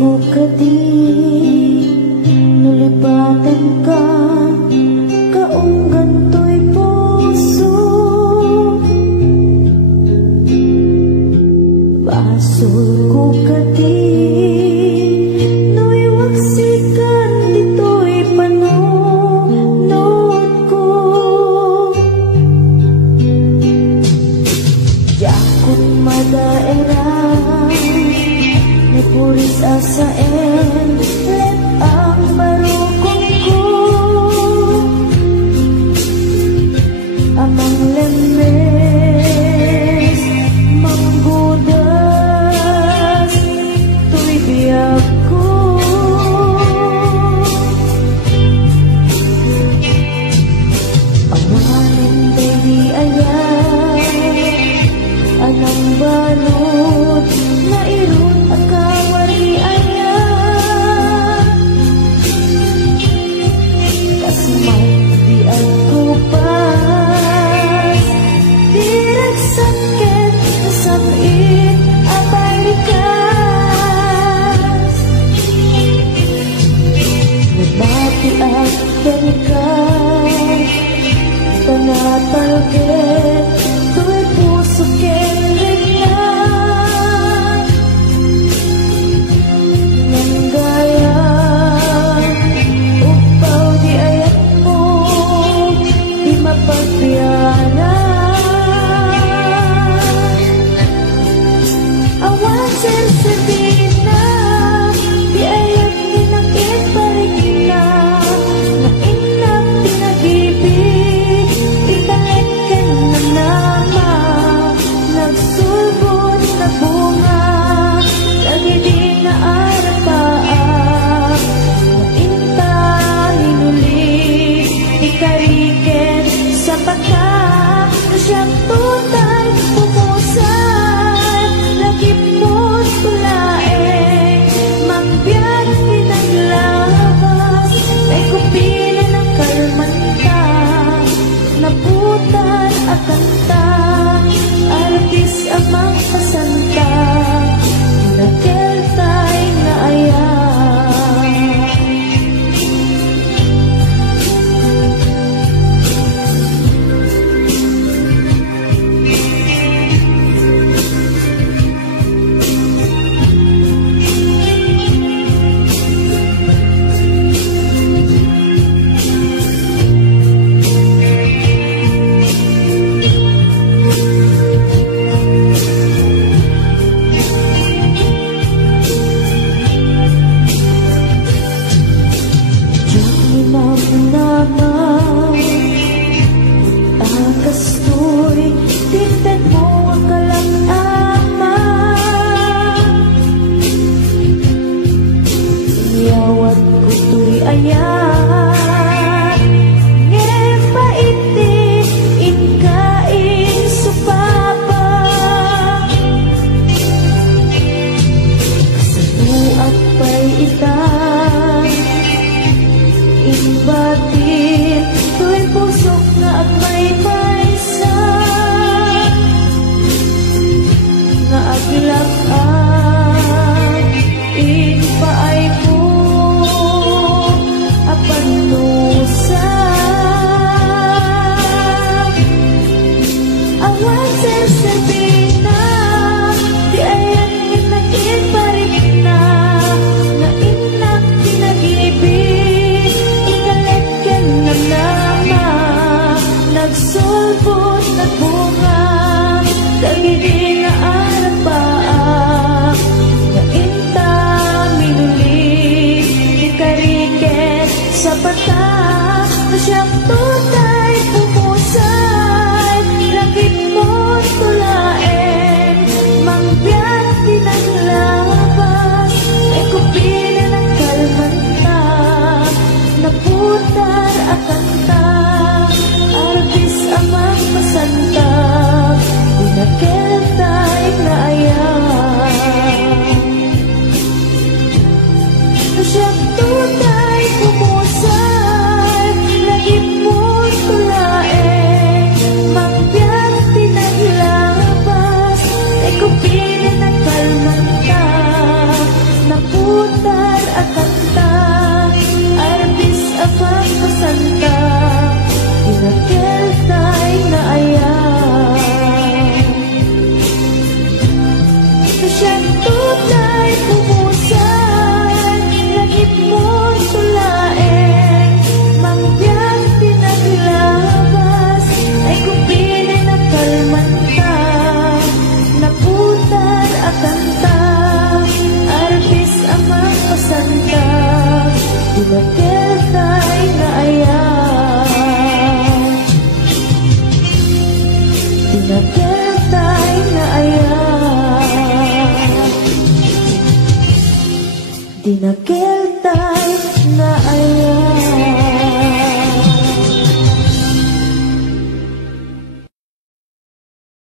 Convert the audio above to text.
ko kadi nulipatan ka kaunggan to'y puso basol ko kadi no'y waksikan dito'y panunod ko yakot madaerang may puris asaen let ang marukong ko amang lemes manggudas to'y biyag ko awanin baby ayan anang balot na irun akawari ayan kasmay di ako pas direk sakit sabit abalikas nabati at kanikas tanatalget tu'y puso kenreglan nang gaya upaw di ayat mo di mapagpiyanan awan sensibina di ayat ninakit parigina na inap tinagibig italeken na nama nagsulbot na bunga lagi di na arapaan na inta hinulit ikariken sa pagka na siyang tutay pumusan lagi mo't tulae mangbiyak pinaglabas ay kupila ng kalmanta naputan at kanta artis amang pasanta nakeltay na ayan Akastoy, tingnan mo ang kalangama Iyawat ko to'y ayan Ngepa iti, inkain supapa Kasabuat pa'y itan Inbatin, to'y pusok na at may paisa nga aglakan inpaay mo at mà